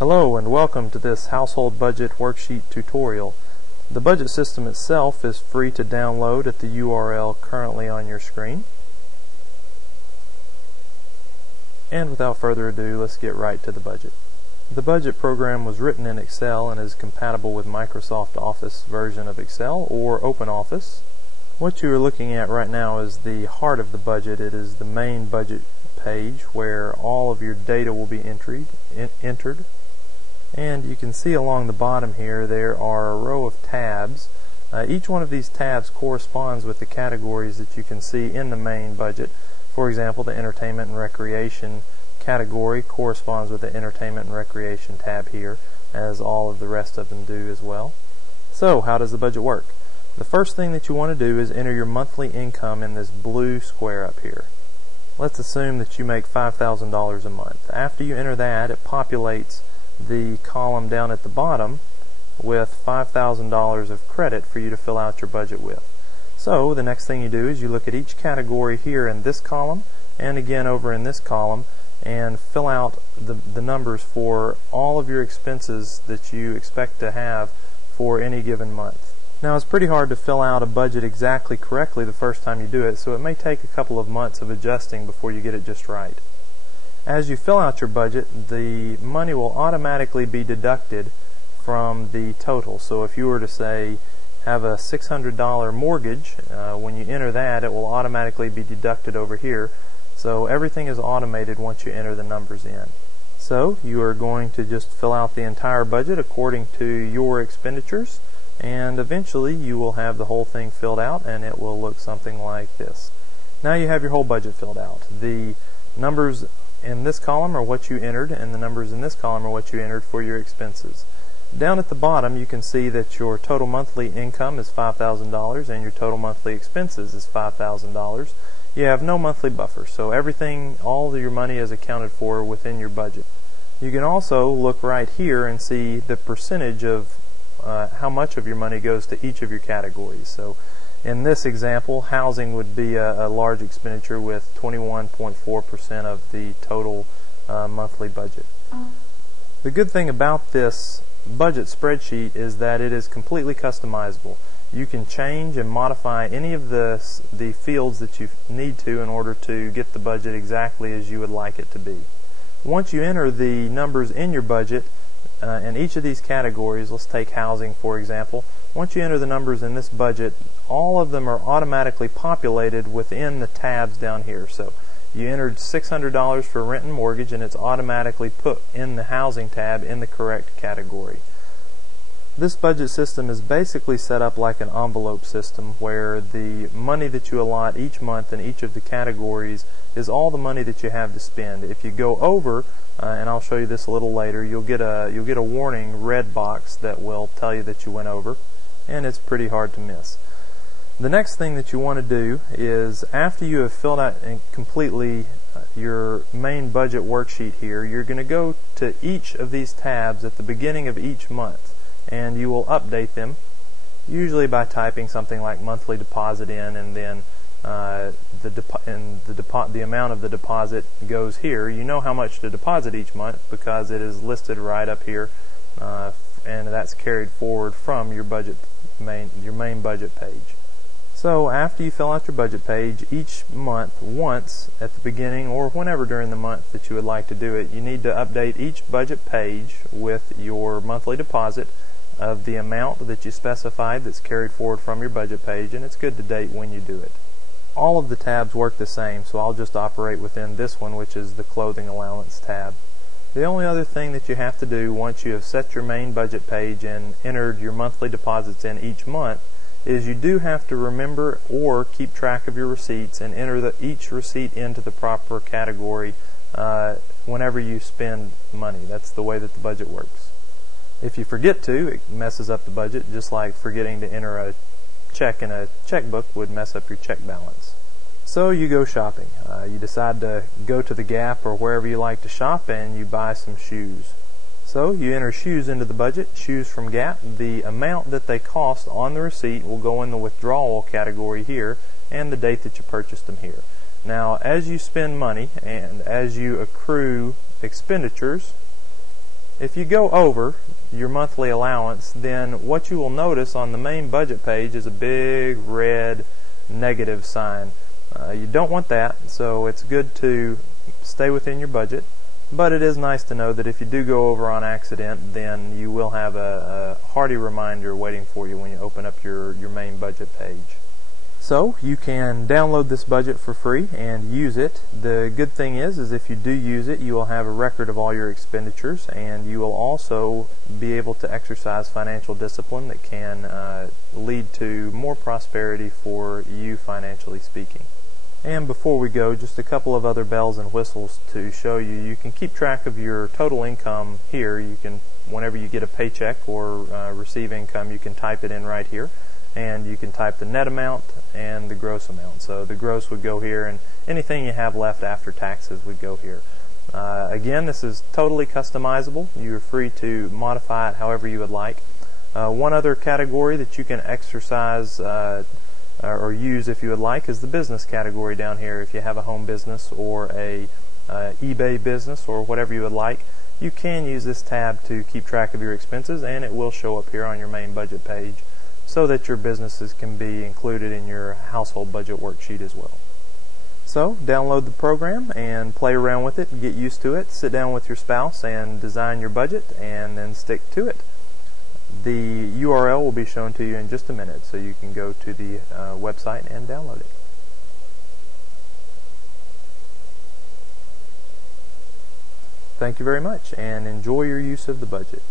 Hello and welcome to this household budget worksheet tutorial. The budget system itself is free to download at the URL currently on your screen. And without further ado, let's get right to the budget. The budget program was written in Excel and is compatible with Microsoft Office version of Excel or OpenOffice. What you are looking at right now is the heart of the budget. It is the main budget page where all of your data will be entered. And you can see along the bottom here there are a row of tabs. Each one of these tabs corresponds with the categories that you can see in the main budget. For example, the entertainment and recreation category corresponds with the entertainment and recreation tab here, as all of the rest of them do as well. So how does the budget work? The first thing that you want to do is enter your monthly income in this blue square up here. Let's assume that you make $5,000 a month. After you enter that, it populates the column down at the bottom with $5,000 of credit for you to fill out your budget with. So the next thing you do is you look at each category here in this column and again over in this column and fill out the numbers for all of your expenses that you expect to have for any given month. Now it's pretty hard to fill out a budget exactly correctly the first time you do it, so it may take a couple of months of adjusting before you get it just right. As you fill out your budget, the money will automatically be deducted from the total. So if you were to say have a $600 mortgage, when you enter that, it will automatically be deducted over here. So everything is automated once you enter the numbers in. So you are going to just fill out the entire budget according to your expenditures, and eventually you will have the whole thing filled out and it will look something like this. Now you have your whole budget filled out. The numbers in this column are what you entered, and the numbers in this column are what you entered for your expenses. Down at the bottom you can see that your total monthly income is $5,000 and your total monthly expenses is $5,000. You have no monthly buffer, so everything, all of your money is accounted for within your budget. You can also look right here and see the percentage of how much of your money goes to each of your categories. So in this example, housing would be a large expenditure with 21.4% of the total monthly budget. The good thing about this budget spreadsheet is that it is completely customizable. You can change and modify any of the fields that you need to in order to get the budget exactly as you would like it to be. Once you enter the numbers in your budget, in each of these categories, let's take housing for example, once you enter the numbers in this budget, all of them are automatically populated within the tabs down here. So you entered $600 for rent and mortgage and it's automatically put in the housing tab in the correct category. This budget system is basically set up like an envelope system where the money that you allot each month in each of the categories is all the money that you have to spend. If you go over, and I'll show you this a little later, you'll get a warning red box that will tell you that you went over, and it's pretty hard to miss. The next thing that you want to do is, after you have filled out completely your main budget worksheet here, you're going to go to each of these tabs at the beginning of each month and you will update them, usually by typing something like monthly deposit in, and then the amount of the deposit goes here. You know how much to deposit each month because it is listed right up here, and that's carried forward from your main budget page. So after you fill out your budget page, each month, once at the beginning or whenever during the month that you would like to do it, you need to update each budget page with your monthly deposit of the amount that you specified that's carried forward from your budget page, and it's good to date when you do it. All of the tabs work the same, so I'll just operate within this one, which is the clothing allowance tab. The only other thing that you have to do once you have set your main budget page and entered your monthly deposits in each month is you do have to remember or keep track of your receipts and enter each receipt into the proper category whenever you spend money. That's the way that the budget works. If you forget to, it messes up the budget, just like forgetting to enter a check in a checkbook would mess up your check balance. So you go shopping. You decide to go to the Gap or wherever you like to shop and you buy some shoes. So you enter shoes into the budget, shoes from Gap. The amount that they cost on the receipt will go in the withdrawal category here, and the date that you purchased them here. Now, as you spend money and as you accrue expenditures, If you go over your monthly allowance, then what you will notice on the main budget page is a big red negative sign. You don't want that, so it's good to stay within your budget, but it is nice to know that if you do go over on accident, then you will have a hearty reminder waiting for you when you open up your main budget page. So you can download this budget for free and use it. The good thing is if you do use it, you will have a record of all your expenditures, and you will also be able to exercise financial discipline that can lead to more prosperity for you financially speaking. And before we go, just a couple of other bells and whistles to show you. You can keep track of your total income here. You can, whenever you get a paycheck or receive income, you can type it in right here. And you can type the net amount and the gross amount. So the gross would go here, and anything you have left after taxes would go here. Again, this is totally customizable. You're free to modify it however you would like. One other category that you can exercise or use if you would like is the business category down here. If you have a home business or a eBay business or whatever you would like, you can use this tab to keep track of your expenses, and it will show up here on your main budget page, so that your businesses can be included in your household budget worksheet as well. So download the program and play around with it and get used to it. Sit down with your spouse and design your budget and then stick to it. The URL will be shown to you in just a minute, so you can go to the website and download it. Thank you very much, and enjoy your use of the budget.